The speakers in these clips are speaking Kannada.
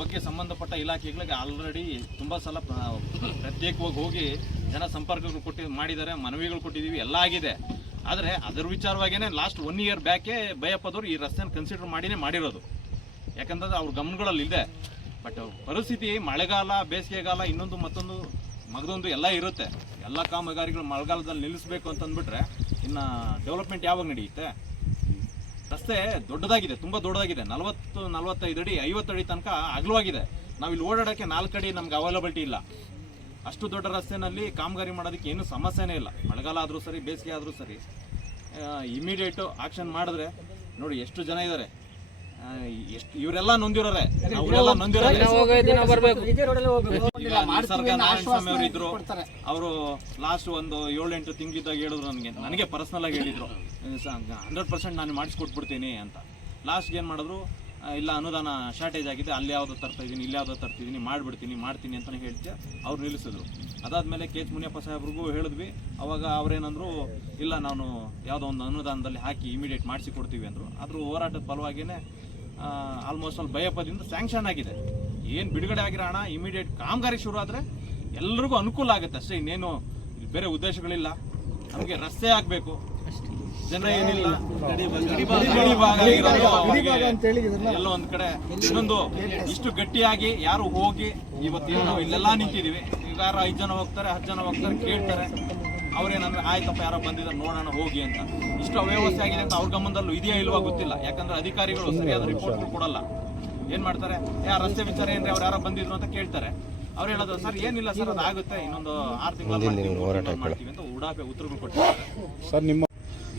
ಬಗ್ಗೆ ಸಂಬಂಧಪಟ್ಟ ಇಲಾಖೆಗಳಿಗೆ ಆಲ್ರೆಡಿ ತುಂಬ ಸಲ ಪ್ರತ್ಯೇಕವಾಗಿ ಹೋಗಿ ಜನ ಸಂಪರ್ಕಗಳು ಮಾಡಿದ್ದಾರೆ, ಮನವಿಗಳು ಕೊಟ್ಟಿದ್ದೀವಿ, ಎಲ್ಲ ಆಗಿದೆ. ಆದರೆ ಅದರ ವಿಚಾರವಾಗಿಯೇ ಲಾಸ್ಟ್ 1 year ಬ್ಯಾಕೆ ಬೈಯಪ್ಪದವ್ರು ಈ ರಸ್ತೆನ ಕನ್ಸಿಡರ್ ಮಾಡಿರೋದು. ಯಾಕಂತಂದ್ರೆ ಅವ್ರ ಗಮನಗಳಲ್ಲಿ ಇದೆ. ಬಟ್ ಪರಿಸ್ಥಿತಿ ಮಳೆಗಾಲ, ಬೇಸಿಗೆಗಾಲ, ಇನ್ನೊಂದು ಮತ್ತೊಂದು ಮಗದೊಂದು ಎಲ್ಲ ಇರುತ್ತೆ. ಎಲ್ಲ ಕಾಮಗಾರಿಗಳು ಮಳೆಗಾಲದಲ್ಲಿ ನಿಲ್ಲಿಸಬೇಕು ಅಂತಂದ್ಬಿಟ್ರೆ ಇನ್ನು ಡೆವಲಪ್ಮೆಂಟ್ ಯಾವಾಗ ನಡೆಯುತ್ತೆ? ರಸ್ತೆ ದೊಡ್ಡದಾಗಿದೆ, ತುಂಬ ದೊಡ್ಡದಾಗಿದೆ. 40-45 ಅಡಿ 50 ಅಡಿ ತನಕ ಅಗಲವಾಗಿದೆ. ನಾವು ಇಲ್ಲಿ ಓಡಾಡೋಕ್ಕೆ 4 ಅಡಿ ನಮ್ಗೆ ಅವೈಲಬಿಲಿಟಿ ಇಲ್ಲ. ಅಷ್ಟು ದೊಡ್ಡ ರಸ್ತೆಯಲ್ಲಿ ಕಾಮಗಾರಿ ಮಾಡೋದಕ್ಕೆ ಏನೂ ಸಮಸ್ಯೆನೇ ಇಲ್ಲ. ಮಳೆಗಾಲ ಆದರೂ ಸರಿ, ಬೇಸಿಗೆ ಆದರೂ ಸರಿ, ಇಮಿಡಿಯೇಟು ಆಕ್ಷನ್ ಮಾಡಿದ್ರೆ ನೋಡಿ ಎಷ್ಟು ಜನ ಇದ್ದಾರೆ, ಎಷ್ಟು ಇವರೆಲ್ಲ ನೊಂದಿರೋರೆ. ನಾರಾಯಣಸ್ವಾಮಿ ಇದ್ರು, ಅವರು ಲಾಸ್ಟ್ ಒಂದು 7-8 ತಿಂಗಳಿದ್ದಾಗ ಹೇಳಿದ್ರು ನನಗೆ ಪರ್ಸನಲ್ ಆಗಿ ಹೇಳಿದ್ರು 100% ನಾನು ಮಾಡಿಸ್ಕೊಟ್ಬಿಡ್ತೀನಿ ಅಂತ. ಲಾಸ್ಟ್ಗೆ ಏನು ಮಾಡಿದ್ರು, ಇಲ್ಲ ಅನುದಾನ ಶಾರ್ಟೇಜ್ ಆಗಿದೆ, ಅಲ್ಲಿ ಯಾವುದೋ ತರ್ತಾ ಇದ್ದೀನಿ, ಇಲ್ಲಿ ಯಾವುದೋ ತರ್ತಿದ್ದೀನಿ, ಮಾಡ್ತೀನಿ ಅಂತಲೇ ಹೇಳ್ತೆ ಅವ್ರು ನಿಲ್ಲಿಸಿದ್ರು. ಅದಾದಮೇಲೆ KH ಮುನಿಯಪ್ಪ ಸಾಹೇಬ್ರಿಗೂ ಹೇಳಿದ್ವಿ. ಅವಾಗ ಅವರೇನಂದ್ರು, ಇಲ್ಲ ನಾನು ಯಾವುದೋ ಒಂದು ಅನುದಾನದಲ್ಲಿ ಹಾಕಿ ಇಮಿಡಿಯೇಟ್ ಮಾಡಿಸಿ ಕೊಡ್ತೀವಿ ಅಂದರು. ಅದ್ರ ಹೋರಾಟದ ಫಲವಾಗಿಯೇ ಆಲ್ಮೋಸ್ಟ್ ಅಲ್ಲಿ ಬೈಯಪ್ಪದಿಂದ ಸ್ಯಾಂಕ್ಷನ್ ಆಗಿದೆ. ಏನು ಬಿಡುಗಡೆ ಆಗಿರೋ ಹಣ ಇಮಿಡಿಯೇಟ್ ಕಾಮಗಾರಿ ಶುರು ಆದರೆ ಎಲ್ರಿಗೂ ಅನುಕೂಲ ಆಗುತ್ತೆ ಅಷ್ಟೇ. ಇನ್ನೇನು ಬೇರೆ ಉದ್ದೇಶಗಳಿಲ್ಲ. ನಮಗೆ ರಸ್ತೆ ಆಗಬೇಕು, ಜನ ಏನಿಲ್ಲ. ಎಲ್ಲೋ ಒಂದ್ ಕಡೆ ಇನ್ನೊಂದು ಇಷ್ಟು ಗಟ್ಟಿಯಾಗಿ ಯಾರು ಹೋಗಿ ಇವತ್ತು ನಾವು ಇಲ್ಲೆಲ್ಲ ನಿಂತಿದೀವಿ. ಈಗ ಯಾರು 5 ಜನ ಹೋಗ್ತಾರೆ, 10 ಜನ ಹೋಗ್ತಾರೆ, ಕೇಳ್ತಾರೆ. ಅವ್ರೇನಂದ್ರೆ ಆಯ್ತಪ್ಪ ಯಾರೋ ಬಂದಿದ್ದಾರೆ ನೋಡೋಣ ಹೋಗಿ ಅಂತ. ಇಷ್ಟು ಅವ್ಯವಸ್ಥೆ ಆಗಿದೆ ಅಂತ ಅವ್ರ ಗಮನದಲ್ಲೂ ಇದೆಯಾ ಇಲ್ವಾ ಗೊತ್ತಿಲ್ಲ. ಯಾಕಂದ್ರೆ ಅಧಿಕಾರಿಗಳು ಸರಿಯಾದ ರಿಪೋರ್ಟ್ಗಳು ಕೊಡಲ್ಲ. ಏನ್ ಮಾಡ್ತಾರೆ, ರಸ್ತೆ ವಿಚಾರ ಏನ್ರಿ ಅವ್ರು ಯಾರೋ ಬಂದಿದ್ರು ಅಂತ ಕೇಳ್ತಾರೆ. ಅವ್ರು ಹೇಳೋದು, ಸರ್ ಏನಿಲ್ಲ ಸರ್, ಅದಾಗುತ್ತೆ, ಇನ್ನೊಂದು 6 ತಿಂಗಳು ಮಾಡ್ತೀವಿ ಅಂತ ಉಡಾಪೆ ಉತ್ತರಗಳು ಕೊಟ್ಟಿದ್ದಾರೆ. ಸರ್ ನಿಮ್ಮ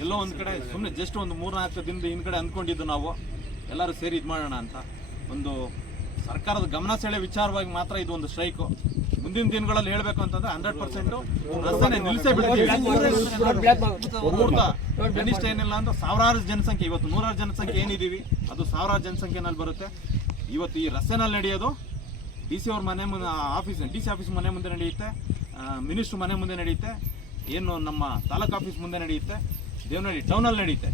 ಎಲ್ಲೋ ಒಂದ್ ಕಡೆ ಸುಮ್ಮನೆ ಜಸ್ಟ್ ಒಂದು 3-4 ದಿನದ ಹಿಂದ್ಗಡೆ ಅಂದ್ಕೊಂಡಿದ್ದು ನಾವು ಎಲ್ಲರೂ ಸೇರಿ ಇದು ಮಾಡೋಣ ಅಂತ. ಒಂದು ಸರ್ಕಾರದ ಗಮನ ಸೆಳೆ ವಿಚಾರವಾಗಿ ಮಾತ್ರ ಇದು ಒಂದು ಸ್ಟ್ರೈಕು. ಮುಂದಿನ ದಿನಗಳಲ್ಲಿ ಹೇಳ್ಬೇಕು ಅಂತಂದ್ರೆ 100% ರಸ್ತೆನೆ ನಿಲ್ಲಿಸೇ ಬಿಡ್ತೀವಿ. ಕನಿಷ್ಠ ಏನಿಲ್ಲ ಅಂದ್ರೆ 1000 ಜನಸಂಖ್ಯೆ, ಇವತ್ತು 100 ಜನಸಂಖ್ಯೆ ಏನಿದೀವಿ ಅದು 1000 ಜನಸಂಖ್ಯೆನಲ್ಲಿ ಬರುತ್ತೆ. ಇವತ್ತು ಈ ರಸ್ತೆನಲ್ಲಿ ನಡೆಯೋದು DC ಅವ್ರ ಮನೆ ಮುಂದೆ, DC ಆಫೀಸ್ ಮನೆ ಮುಂದೆ ನಡೆಯುತ್ತೆ, ಮಿನಿಸ್ಟರ್ ಮನೆ ಮುಂದೆ ನಡೆಯುತ್ತೆ, ಏನು ನಮ್ಮ ತಾಲೂಕು ಆಫೀಸ್ ಮುಂದೆ ನಡೆಯುತ್ತೆ, ದೇವನಹಳ್ಳಿ ಟೌನಲ್ಲಿ ನಡೆಯುತ್ತೆ.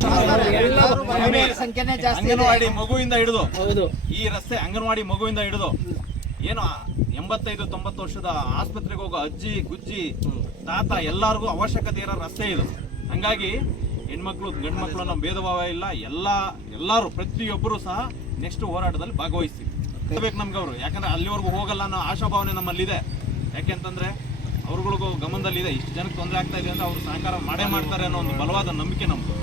ಅಂಗನವಾಡಿ ಮಗುವಿಂದ ಹಿಡಿದು ಈ ರಸ್ತೆ, ಅಂಗನವಾಡಿ ಮಗುವಿಂದ ಹಿಡಿದು ಏನು 85-90 ವರ್ಷದ ಆಸ್ಪತ್ರೆಗೆ ಹೋಗೋ ಅಜ್ಜಿ ಗುಜ್ಜಿ ತಾತ ಎಲ್ಲರಿಗೂ ಅವಶ್ಯಕತೆ ಇರೋ ರಸ್ತೆ ಇದು. ಹಂಗಾಗಿ ಹೆಣ್ಮಕ್ಳು ಗಂಡು ಮಕ್ಕಳು ನಮ್ಮ ಭೇದ ಭಾವ ಇಲ್ಲ. ಎಲ್ಲರೂ ಪ್ರತಿಯೊಬ್ಬರು ಸಹ ನೆಕ್ಸ್ಟ್ ಹೋರಾಟದಲ್ಲಿ ಭಾಗವಹಿಸ್ತೀವಿ. ಬೇಕು ನಮ್ಗೆ ಅವರು, ಯಾಕಂದ್ರೆ ಅಲ್ಲಿವರೆಗೂ ಹೋಗಲ್ಲ ಅನ್ನೋ ಆಶಾಭಾವನೆ ನಮ್ಮಲ್ಲಿದೆ. ಯಾಕೆಂತಂದ್ರೆ ಅವ್ರಗಳಿಗೂ ಗಮನದಲ್ಲಿದೆ, ಇಷ್ಟು ಜನಕ್ಕೆ ತೊಂದರೆ ಆಗ್ತಾ ಇದೆ ಅಂತ ಅವ್ರು ಸಹಕಾರ ಮಾಡೇ ಮಾಡ್ತಾರೆ ಅನ್ನೋ ಒಂದು ಬಲವಾದ ನಂಬಿಕೆ ನಮ್ದು.